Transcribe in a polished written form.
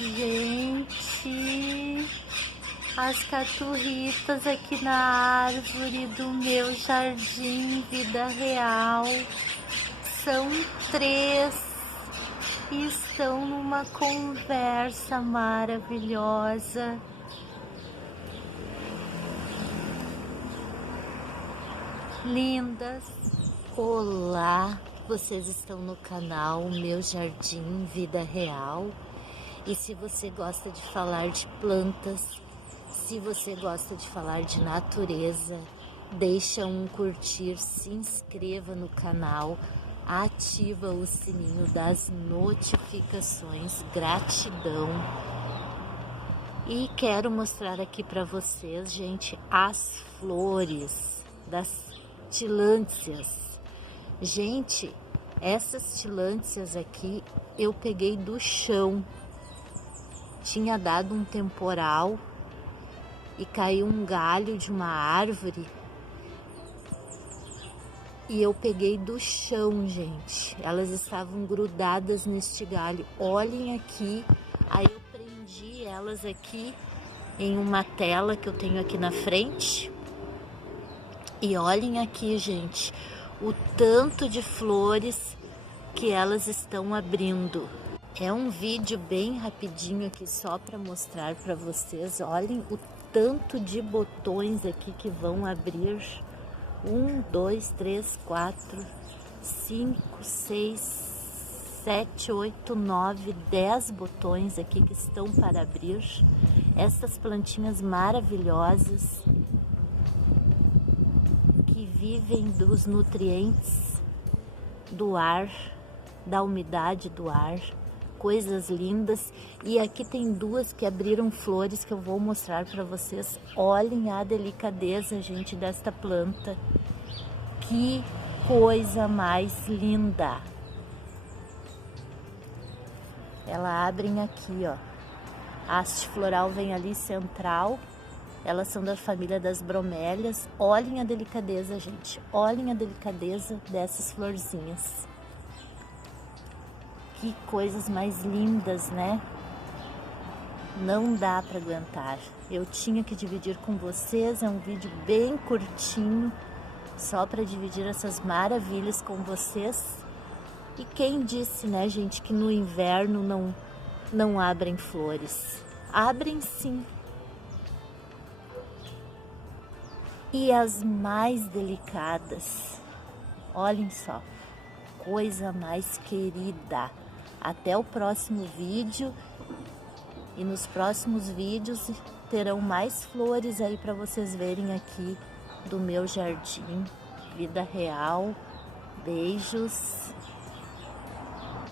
Gente, as caturritas aqui na árvore do meu jardim vida real são 3 e estão numa conversa maravilhosa. Lindas. Olá, vocês estão no canal Meu Jardim Vida Real. E se você gosta de falar de plantas, se você gosta de falar de natureza, deixa um curtir, se inscreva no canal, ativa o sininho das notificações, gratidão. E quero mostrar aqui para vocês, gente, as flores das tillandsias. Gente, essas tillandsias aqui eu peguei do chão. Tinha dado um temporal e caiu um galho de uma árvore e eu peguei do chão, gente. Elas estavam grudadas neste galho. Olhem aqui. Aí eu prendi elas aqui em uma tela que eu tenho aqui na frente. E olhem aqui, gente, o tanto de flores que elas estão abrindo. É um vídeo bem rapidinho aqui só para mostrar para vocês. Olhem o tanto de botões aqui que vão abrir. 1, 2, 3, 4, 5, 6, 7, 8, 9, 10 botões aqui que estão para abrir. Essas plantinhas maravilhosas que vivem dos nutrientes do ar, da umidade do ar. Coisas lindas. E aqui tem duas que abriram flores que eu vou mostrar para vocês. Olhem a delicadeza, gente, desta planta. Que coisa mais linda. Elas abrem aqui, ó. A haste floral vem ali central. Elas são da família das bromélias. Olhem a delicadeza, gente. Olhem a delicadeza dessas florzinhas. Que coisas mais lindas, né? Não dá para aguentar. Eu tinha que dividir com vocês. É um vídeo bem curtinho, só para dividir essas maravilhas com vocês. E quem disse, né, gente, que no inverno não abrem flores? Abrem sim. E as mais delicadas, olhem só, coisa mais querida. Até o próximo vídeo, e nos próximos vídeos terão mais flores aí para vocês verem aqui do meu jardim vida real. Beijos.